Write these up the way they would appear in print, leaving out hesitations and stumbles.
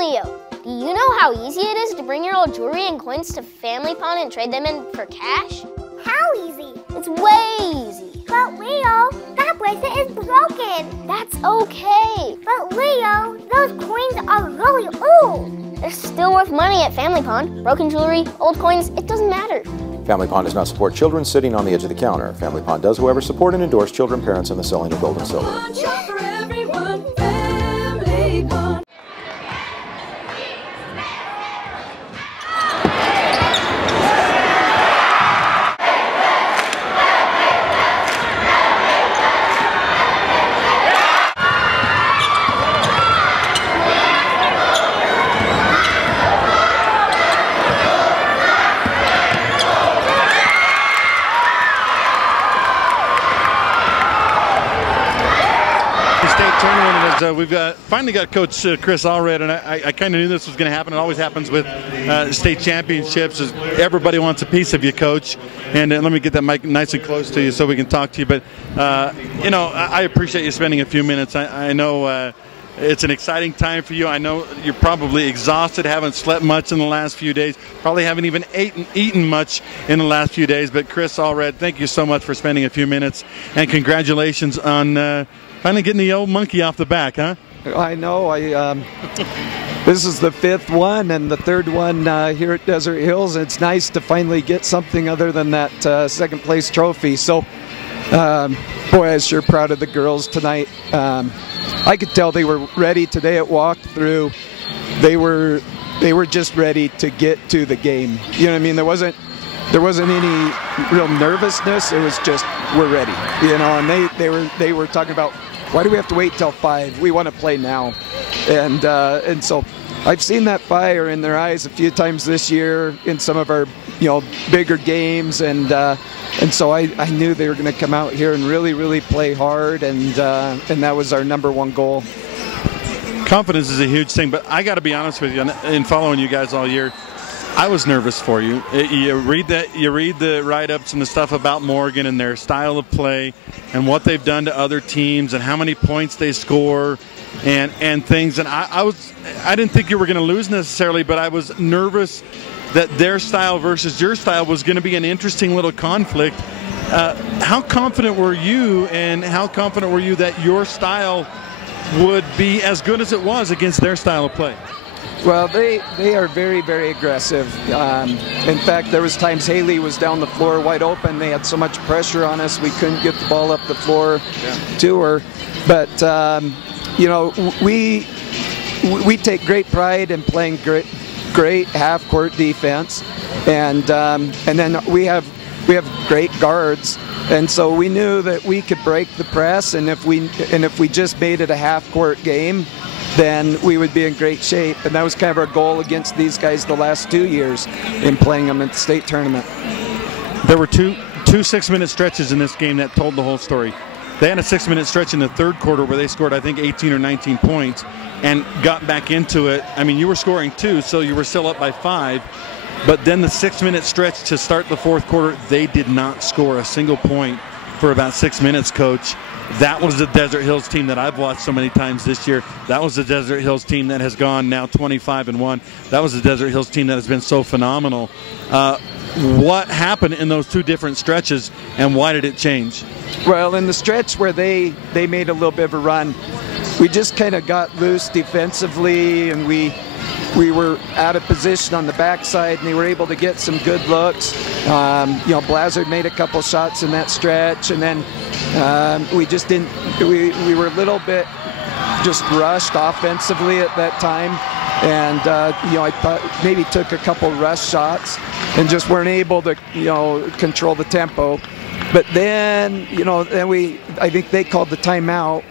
Leo, do you know how easy it is to bring your old jewelry and coins to Family Pawn and trade them in for cash? How easy? It's way easy. But Leo, that bracelet is broken. That's okay. But Leo, those coins are really old. They're still worth money at Family Pawn. Broken jewelry, old coins, it doesn't matter. Family Pawn does not support children sitting on the edge of the counter. Family Pawn does, however, support and endorse children, parents, in the selling of gold and silver. One shop for everyone, Family Pawn. We've finally got Coach Chris ALLRED, and I kind of knew this was going to happen. It always happens with state championships. Is everybody wants a piece of you, Coach. And let me get that mic nice and close to you so we can talk to you. But, you know, I appreciate you spending a few minutes. I know it's an exciting time for you. I know you're probably exhausted, haven't slept much in the last few days, probably haven't even eaten much in the last few days. But Chris ALLRED, thank you so much for spending a few minutes, and congratulations on finally getting the old monkey off the back, huh? I know. This is the 5th one and the 3rd one here at Desert Hills. It's nice to finally get something other than that 2nd place trophy. So, boy, I was sure proud of the girls tonight. I could tell they were ready today at walkthrough. They were just ready to get to the game. You know what I mean? There wasn't any real nervousness. It was just, we're ready. You know, and they were talking about, why do we have to wait till 5? We want to play now. And so I've seen that fire in their eyes a few times this year in some of our, you know, bigger games, and so I knew they were going to come out here and really play hard, and that was our #1 goal. Confidence is a huge thing, but I got to be honest with you, in following you guys all year, I was nervous for you. You read the write-ups and the stuff about Morgan and their style of play and what they've done to other teams and how many points they score and things. And I didn't think you were going to lose necessarily, but I was nervous that their style versus your style was going to be an interesting little conflict. How confident were you, and how confident were you that your style would be as good as it was against their style of play? Well, they are very aggressive. In fact, there was times HAILEY was down the floor wide open. They had so much pressure on us, we couldn't get the ball up the floor to her. But you know, we take great pride in playing great half-court defense, and then we have great guards. And so we knew that we could break the press, and if we just made it a half-court game, then we would be in great shape. And that was kind of our goal against these guys the last 2 years in playing them at the state tournament. There were two 6-minute stretches in this game that told the whole story. They had a 6-minute stretch in the 3rd quarter where they scored, I think, 18 or 19 points and got back into it. I mean, you were scoring 2, so you were still up by 5. But then the 6-minute stretch to start the 4th quarter, they did not score a single point for about 6 minutes, Coach. That was the Desert Hills team that I've watched so many times this year. That was the Desert Hills team that has gone now 25-1. That was the Desert Hills team that has been so phenomenal. What happened in those 2 different stretches, and why did it change? Well, in the stretch where they made a little bit of a run, we just kind of got loose defensively, and we were out of position on the backside, and they were able to get some good looks. You know, Blazard made a couple shots in that stretch, and then we just didn't. We were a little bit just rushed offensively at that time, and you know, I thought maybe took a couple rush shots and just weren't able to, you know, control the tempo. But then, you know, I think they called the timeout.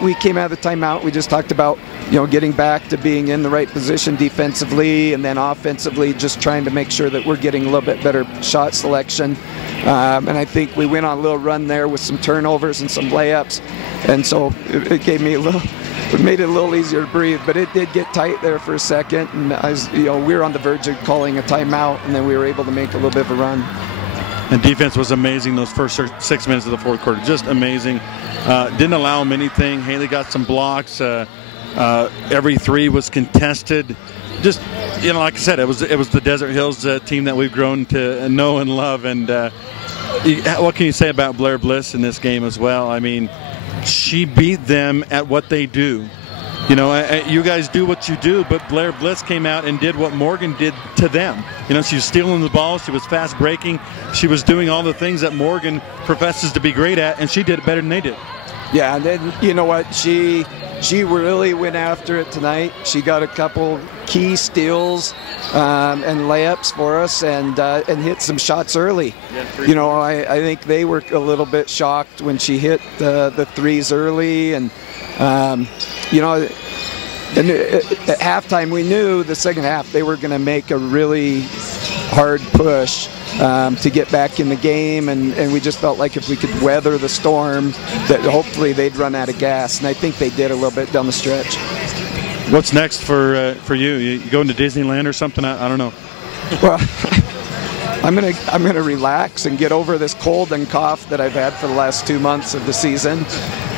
We came out of the timeout. We just talked about, you know, getting back to being in the right position defensively, and then offensively just trying to make sure that we're getting a little bit better shot selection. And I think we went on a little run there with some turnovers and some layups, and so it gave me it made it a little easier to breathe. But it did get tight there for a second, and you know, we were on the verge of calling a timeout, and then we were able to make a little bit of a run. And defense was amazing those first 6 minutes of the 4th quarter. Just amazing. Didn't allow them anything. HAILEY got some blocks. Every three was contested. Just, you know, like I said, it was the Desert Hills team that we've grown to know and love. And what can you say about Blair Bliss in this game as well? I mean, she beat them at what they do. You know, you guys do what you do, but Blair Bliss came out and did what Morgan did to them. You know, she was stealing the ball, she was fast breaking, she was doing all the things that Morgan professes to be great at, and she did it better than they did. Yeah, and then, you know what, she really went after it tonight. She got a couple key steals and layups for us, and hit some shots early. You know, I think they were a little bit shocked when she hit the threes early, and you know, and at halftime we knew the second half they were going to make a really hard push to get back in the game, and we just felt like if we could weather the storm, that hopefully they'd run out of gas, and I think they did a little bit down the stretch. What's next for you? You going to Disneyland or something? I don't know. Well, I'm gonna relax and get over this cold and cough that I've had for the last 2 months of the season,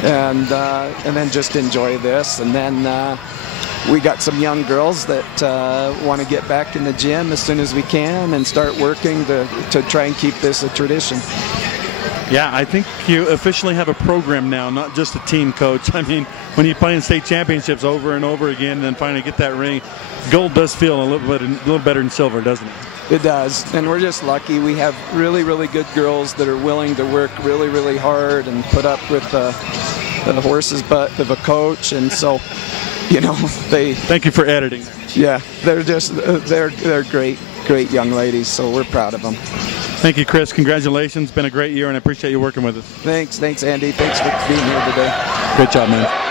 and then just enjoy this. And then we got some young girls that want to get back in the gym as soon as we can and start working to try and keep this a tradition. Yeah, I think you officially have a program now, not just a team, Coach. I mean, when you play in state championships over and over again and then finally get that ring, gold does feel a little better than silver, doesn't it? It does, and we're just lucky. We have really, really good girls that are willing to work really, really hard and put up with the horse's butt of a coach, and so, you know, they... Thank you for editing. Yeah, they're just, they're great young ladies, so we're proud of them. Thank you, Chris. Congratulations. Been a great year, and I appreciate you working with us. Thanks, Andy. Thanks for being here today. Good job, man.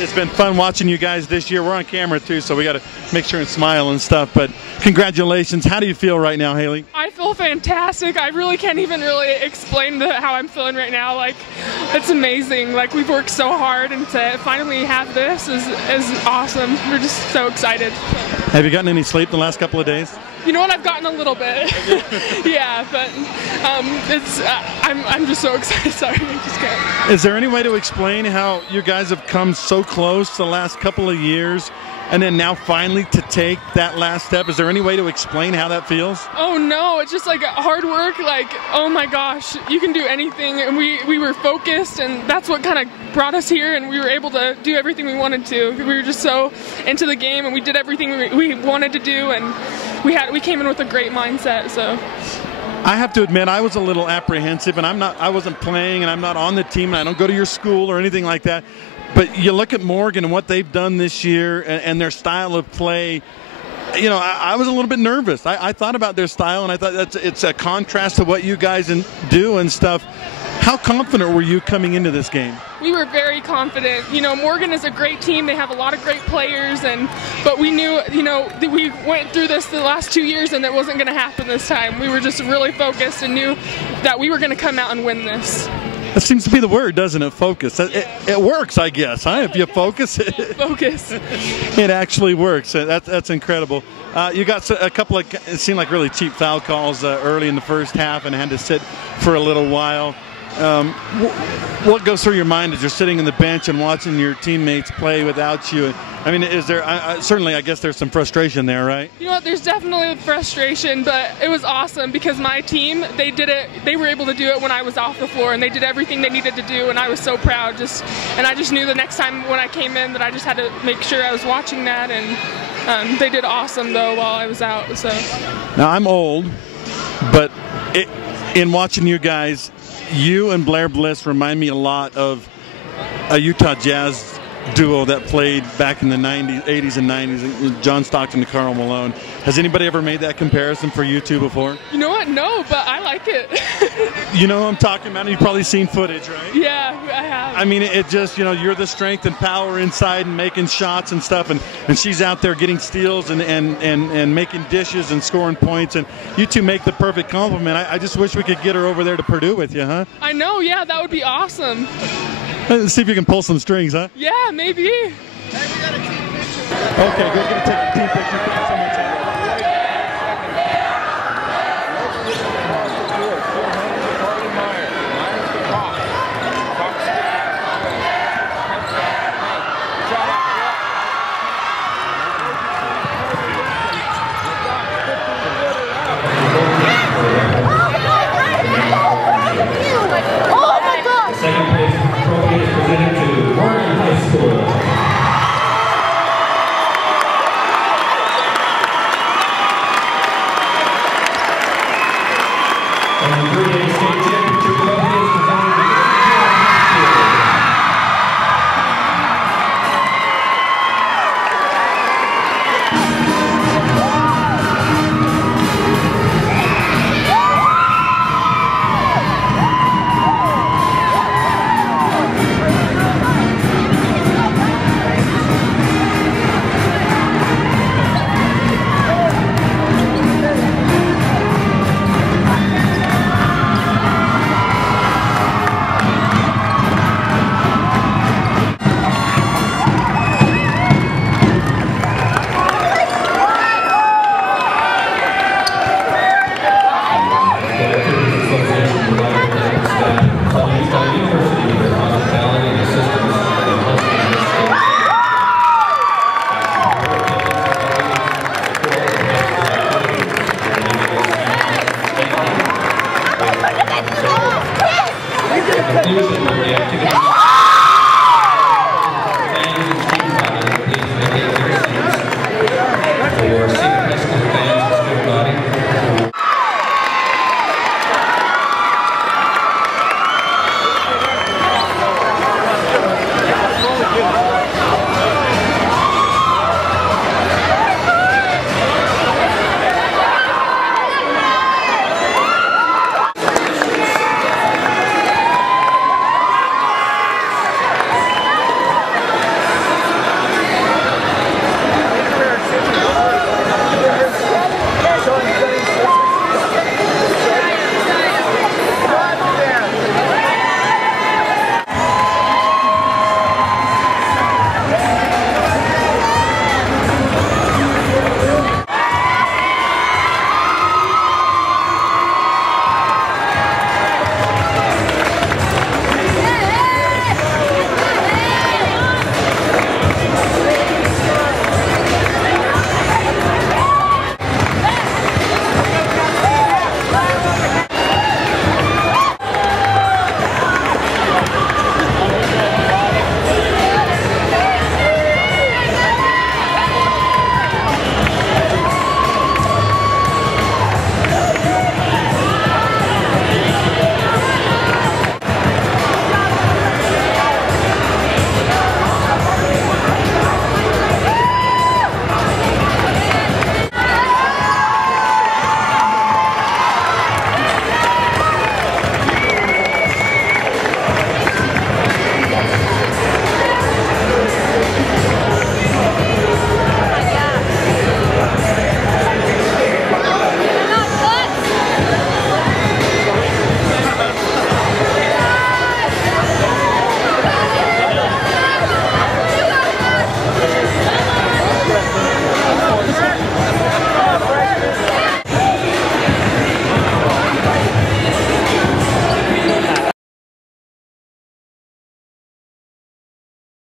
It's been fun watching you guys this year. We're on camera too, so we got to make sure and smile and stuff. But congratulations. How do you feel right now, Haley? I feel fantastic. I really can't even really explain how I'm feeling right now. Like, it's amazing. Like, we've worked so hard, and to finally have this is awesome. We're just so excited. Have you gotten any sleep the last couple of days? You know what? I've gotten a little bit. Yeah, but I'm just so excited. Sorry, I just can't. Is there any way to explain how you guys have come so close the last couple of years, and then now finally to take that last step? Is there any way to explain how that feels? Oh no, it's just like hard work. Like, oh my gosh, you can do anything, and we were focused, and that's what kind of brought us here, and we were able to do everything we wanted to. We were just so into the game, and we did everything we wanted to do, and we came in with a great mindset. So I have to admit, I was a little apprehensive, and I wasn't playing, and I'm not on the team, and I don't go to your school or anything like that. But you look at Morgan and what they've done this year and their style of play. You know, I was a little bit nervous. I thought about their style, and I thought it's a contrast to what you guys do and stuff. How confident were you coming into this game? We were very confident. You know, Morgan is a great team. They have a lot of great players, but we knew, you know, that we went through this the last 2 years, and it wasn't going to happen this time. We were just really focused and knew that we were going to come out and win this. That seems to be the word, doesn't it? Focus. It works, I guess, huh? If you focus it. Focus. It actually works. That's incredible. You got a couple of, it seemed like really cheap foul calls early in the first half and had to sit for a little while. What goes through your mind as you're sitting on the bench and watching your teammates play without you? I mean, is there certainly, I guess there's some frustration there, right? You know what, there's definitely frustration, but it was awesome because my team, they were able to do it when I was off the floor, and they did everything they needed to do, and I was so proud. And I just knew the next time when I came in that I just had to make sure I was watching that, and they did awesome though while I was out. So now I'm old, but in watching you guys, you and Blair Bliss remind me a lot of a Utah Jazz duo that played back in the 80s and 90s, John Stockton and Karl Malone. Has anybody ever made that comparison for you two before? You know what? No, but I like it. You know what I'm talking about? You've probably seen footage, right? Yeah, I have. I mean, it just, you know, you're the strength and power inside and making shots and stuff, and she's out there getting steals and making dishes and scoring points, and you two make the perfect complement. I just wish we could get her over there to Purdue with you, huh? I know, yeah, that would be awesome. Let's see if you can pull some strings, huh? Yeah, maybe. Hey, we got a team picture. Okay, go get a team picture. Thanks so much. Conclusion of the activity.